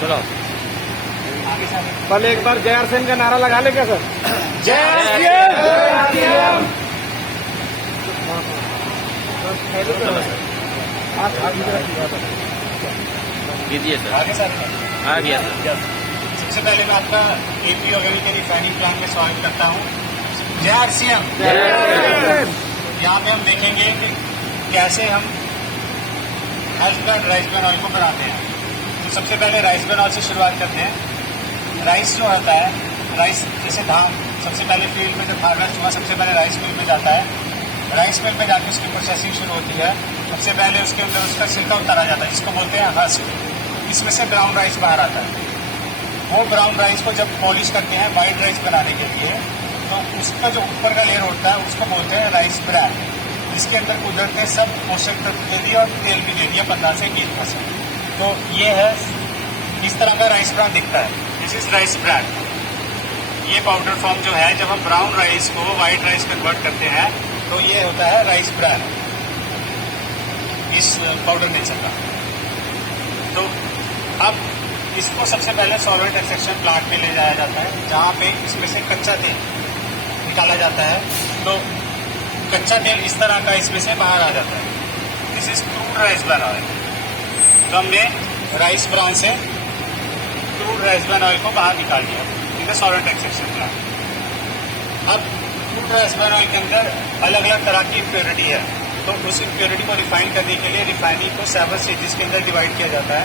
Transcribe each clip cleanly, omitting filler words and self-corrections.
चलो पहले एक बार जय आर सेन का नारा लगा ले क्या सर? जय कीजिए सर। आगे सर आ गया सर। सबसे पहले मैं आपका एपी ऑर्गेनिक के रिफाइनिंग प्लांट में स्वागत करता हूँ। जय आरसीएम। यहाँ पे हम देखेंगे कि कैसे हम health brand rice bran oil को बनाते हैं। तो सबसे पहले राइस ब्रान ऑयल से शुरुआत करते हैं। राइस जो होता है, राइस जैसे धान, सबसे पहले फील्ड में जब हार्वेस्ट हुआ सबसे पहले राइस मिल में जाता है। राइस मिल में जाकर उसकी प्रोसेसिंग शुरू होती है। सबसे पहले उसके अंदर उसका छिलका उतारा जाता है, जिसको बोलते हैं हस्क। इसमें से ब्राउन राइस बाहर आता है। वो ब्राउन राइस को जब पॉलिश करते हैं वाइट राइस बनाने के लिए, तो उसका जो ऊपर का लेयर होता है उसको बोलते हैं राइस ब्रान। इसके अंदर कुदरत ने सब पोषक तत्व दे दिया और तेल भी दे दिया 15 से 20%। तो ये है, इस तरह का राइस ब्रान दिखता है। This is rice bran. ये पाउडर फॉर्म जो है, जब हम ब्राउन राइस को व्हाइट राइस कन्वर्ट करते हैं तो ये होता है राइस ब्रान, इस पाउडर नेचर का। तो अब इसको सबसे पहले सॉल्वेंट एक्सट्रैक्शन प्लांट में ले जाया जाता है, जहाँ पे इसमें से कच्चा तेल निकाला जाता है। तो कच्चा तेल इस तरह का इसमें से बाहर आ जाता है। This is crude rice bran oil. तो हमने राइस ब्रान से क्रूड राइस ब्रान ऑयल को बाहर निकाल दिया in the solvent extraction plant. अब क्रूड राइस ब्रान ऑयल के अंदर अलग अलग तरह की इम्प्योरिटी है। तो उस इम्प्योरिटी को रिफाइन करने के लिए रिफाइनिंग को 7 स्टेजेस के अंदर डिवाइड किया जाता है।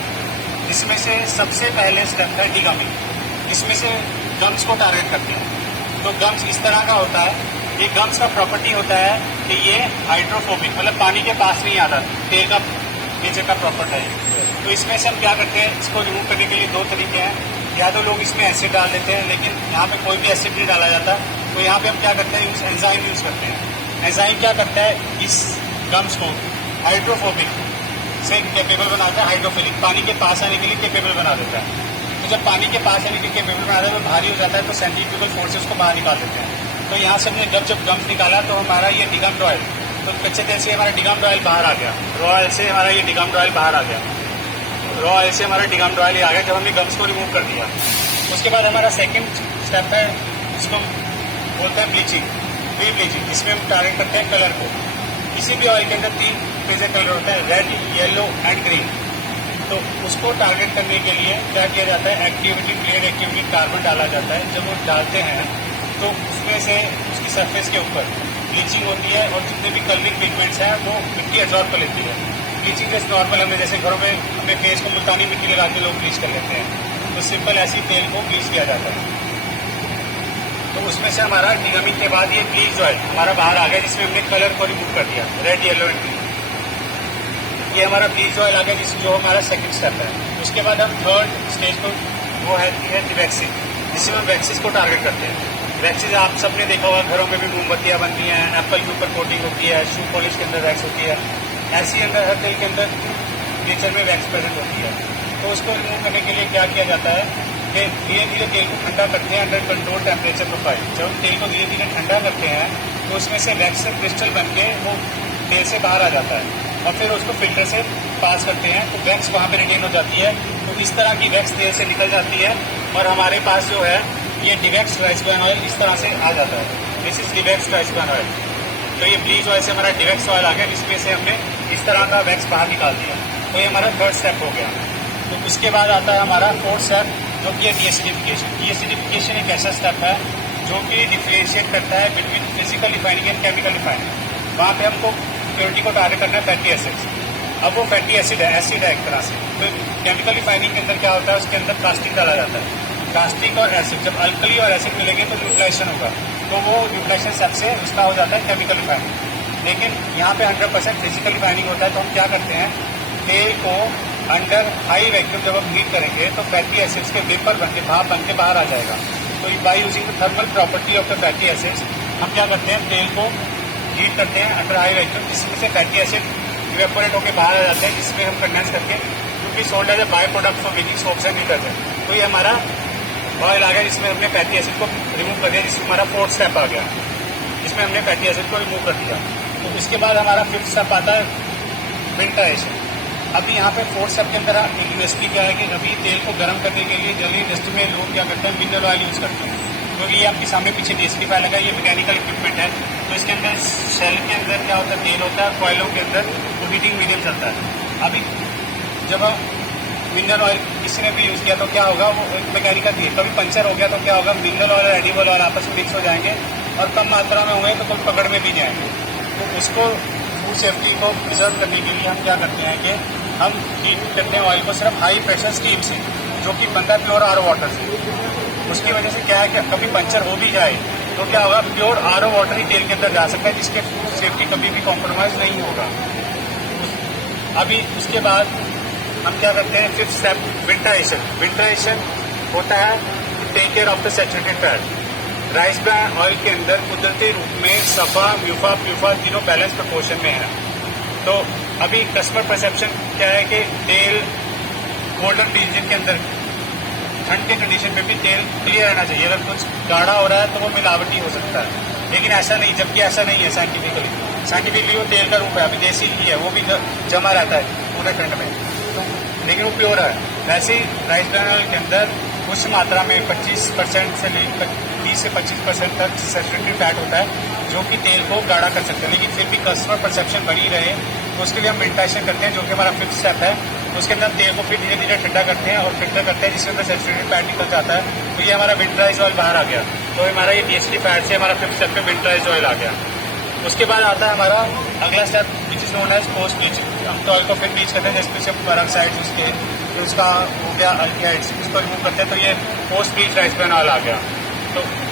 इसमें से सबसे पहले स्टेप है डीगमिंग। इसमें से गम्स को टारगेट करते हैं। तो गम्स इस तरह का होता है, ये गम्स का प्रॉपर्टी होता है कि ये हाइड्रोफोबिक, मतलब पानी के पास नहीं आता, तेल का नेचर का प्रॉपर्टी है। तो इसमें से हम क्या करते हैं, इसको रिमूव करने के लिए 2 तरीके हैं। या तो लोग इसमें एसिड डाल देते हैं, लेकिन यहाँ पे कोई भी एसिड नहीं डाला जाता। तो यहाँ पे हम क्या करते हैं, एंजाइम यूज करते हैं। एंजाइम क्या करता है, इस गम्स को हाइड्रोफोबिक से केपेबल बनाता है, हाइड्रोफिलिक, पानी के पास आने के लिए केपेबल बना देता है। तो जब पानी के पास आने के लिए केपेबल बनाता है तो भारी हो जाता है, तो सेंट्रीफ्यूगल फोर्स से उसको बाहर निकाल देते हैं। तो यहाँ से हमने जब गम्स निकाला तो हमारा ये डिगम्ड ऑयल, तो कच्चे तेल से हमारा डिगम्ड ऑयल बाहर आ गया, रॉ ऑयल से हमारा ये डिगम्ड ऑयल बाहर आ गया, रॉ ऑयल से हमारा डिगम्ड ऑयल आ गया जब हमने गम्स को रिमूव कर दिया। उसके बाद हमारा सेकेंड स्टेप है, जिसको बोलते हैं ब्लीचिंग, प्री ब्लीचिंग। इसमें हम टारगेट करते हैं कलर को। किसी भी ऑयल के अंदर 3 फेज कलर होता है, रेड, येलो एंड ग्रीन। तो उसको टारगेट करने के लिए क्या किया जाता है, एक्टिविटी ब्लेड एक्टिविटी कार्बन डाला जाता है। जब वो डालते हैं तो उसमें से उसकी सरफेस के ऊपर ब्लीचिंग होती है और जितने भी कलरिंग पिगमेंट्स हैं वो मिट्टी एब्जॉर्ब कर लेती है। ब्लीचिंग जैसे नॉर्मल हमने जैसे घरों में अपने फेस को मुल्तानी मिट्टी लगा के लोग ब्लीच कर लेते हैं, तो सिंपल ऐसी तेल को ब्लीच किया जाता है। तो उसमें से हमारा डिगमिंग के बाद ये ब्लीच ऑयल हमारा बाहर आ गया, जिसमें हमने कलर को रिमूव कर दिया, रेड, येलो एंड ग्रीन। ये हमारा ब्लीच ऑयल आ गया, जो हमारा सेकंड स्टेप है। उसके बाद हम थर्ड स्टेज को, वो है वैक्सिंग, जिसमें हम वैक्सीज को टारगेट करते हैं। वैक्सीज आप सबने देखा होगा, घरों में भी मोमबत्तियाँ बनती हैं, एप्पल के ऊपर कोटिंग होती है, शू पॉलिश के अंदर वैक्स होती है। ऐसी अंदर हर तेल के अंदर नेचर में वैक्स प्रेजेंट होती है। तो उसको रिमूव करने के लिए क्या किया जाता है कि धीरे धीरे तेल को ठंडा करते हैं अंडर कंट्रोल टेम्परेचर प्रोफाइल। जब हम तेल को धीरे धीरे ठंडा करते हैं तो उसमें से वैक्स क्रिस्टल बन के वो तेल से बाहर आ जाता है, और फिर उसको फिल्टर से पास करते हैं तो वैक्स वहाँ पे रिटेन हो जाती है। तो इस तरह की वैक्स तेल से निकल जाती है और हमारे पास जो है ये डिवेक्स राइस ब्रान ऑयल इस तरह से आ जाता है। This is Devex rice bran oil. तो ये ब्लीच ऑयल से हमारा डिवेक्स ऑयल आ गया, जिसमें से हमने इस तरह का वैक्स बाहर निकाल दिया। तो ये हमारा थर्ड स्टेप हो गया। तो उसके बाद आता है हमारा फोर्थ स्टेप, जो कि है डीएसिडिफिकेशन। डीएसिडिफिकेशन एक ऐसा स्टेप है जो कि डिफ्रेंशिएट करता है between physical refining and chemical refining. वहाँ पे हमको प्योरिटी को टारगेट करना है फैटी एसिड्स। अब वो फैटी एसिड है, एसिड है एक तरह से। तो केमिकल रिफाइनिंग के अंदर क्या होता है, उसके अंदर प्लास्टिक डाला जाता है। प्लास्टिक और एसिड, जब अल्कली और एसिड मिलेंगे तो न्यूट्रलाइजेशन होगा, तो वो न्यूट्रलाइजेशन स्टेप से उसका हो जाता है केमिकल रिफाइनिंग। लेकिन यहाँ पे 100% फिजिकल रिफाइनिंग होता है। तो हम क्या करते हैं, तेल को अंडर हाई वैक्यूम जब हम हीट करेंगे तो फैटी एसिड्स के वेपर बन के, भाप बन के बाहर आ जाएगा। तो by using the thermal property of the fatty acids हम क्या करते हैं, तेल को हीट करते हैं अंडर हाई वैक्यूम, जिसमें से फैटी एसिड इवेपोरेट होकर बाहर आ जाते हैं, जिसमें हम कंडेंस करके, क्योंकि sold as a by product for making soaps and detergent. तो ये हमारा ऑयल आ गया, जिसमें हमने फैटी एसिड को रिमूव कर दिया, जिसमें हमारा फोर्थ स्टेप आ गया, जिसमें हमने फैटी एसिड को रिमूव कर दिया। तो इसके बाद हमारा फिफ्थ स्टेप आता है फिल्ट्रेशन। अभी यहाँ पे फोर्थ स्टेप के अंदर यूएसपी क्या है कि अभी तेल को गर्म करने के लिए जल्दी इंडस्ट्री में लोग क्या करते हैं, मिनरल ऑयल यूज़ करते हैं। क्योंकि ये आपके सामने पीछे DSP फाइल लगा, ये मैकेनिकल इक्विपमेंट है। तो इसके अंदर शेल के अंदर क्या होता है, तेल होता है, कॉयलों के अंदर वो हीटिंग मीडियम चलता है। अभी जब हम मिनरल ऑयल किसी ने भी यूज़ किया तो क्या होगा, वो एक मैकेनिकल थी, कभी पंचर हो गया तो क्या होगा, मिनरल ऑयल और एडिबल ऑयल आपस में मिक्स हो जाएंगे और कम मात्रा में हुए तो कोई पकड़ में भी जाएंगे। तो उसको फूड सेफ्टी को प्रिजर्व करने के लिए हम क्या करते हैं कि हम हीट करते हैं ऑयल को सिर्फ हाई प्रेशर स्टीम से, जो कि बनता है प्योर RO वाटर से। उसकी वजह से क्या है कि कभी पंचर हो भी जाए तो क्या होगा, प्योर RO वाटर ही तेल के अंदर जा सकता है, जिसके सेफ्टी कभी भी कॉम्प्रोमाइज़ नहीं होगा। अभी उसके बाद हम क्या करते हैं, फिफ्थ स्टेप विंटराइजेशन। विंटराइजेशन होता है take care of the saturated fat. Rice bran oil के अंदर कुदरती रूप में सफ़ा, म्यूफा, प्यूफा तीनों बैलेंस प्रपोर्शन में है। तो अभी कस्टमर परसेप्शन क्या है कि तेल गोल्डन रीजन के अंदर ठंड के कंडीशन में भी तेल क्लियर रहना चाहिए। अगर कुछ गाढ़ा हो रहा है तो वो मिलावटी हो सकता है, लेकिन ऐसा नहीं, जबकि ऐसा नहीं है साइंटिफिकली वो तेल का रूप है, अभी देसी ही है, वो भी जमा रहता है पूरे ठंड में, लेकिन वो प्योर है। वैसे ही राइस ब्रान ऑयल के अंदर उस मात्रा में 25% से लेकर 20 से 25% तक सैचुरेटेड फैट होता है, जो कि तेल को गाढ़ा कर सकते हैं। लेकिन फिर भी कस्टमर परसेप्शन बनी रहे तो उसके लिए हम विंटराइजेशन करते हैं, जो कि हमारा फिफ्थ स्टेप है। उसके अंदर तेल को फिर धीरे धीरे ठंडा करते हैं और फिल्टर करते हैं, जिसके अंदर सैचुरेटेड फैट निकल जाता है। तो ये हमारा विंटराइज ऑयल बाहर आ गया। तो हमारा ये DSP फैट से हमारा फिफ्थ स्टेप पे विंटराइज ऑयल आ गया। उसके बाद आता है हमारा अगला step, which is known as post bleaching. हम तो ऑयल को फिर ब्लीच करते हैं, जैसे पेरोक्साइड उसके जो उसका हो गया अल्किहाइड्स, उसको रिमूव करते हैं। तो ये post bleach rice bran oil आ गया। तो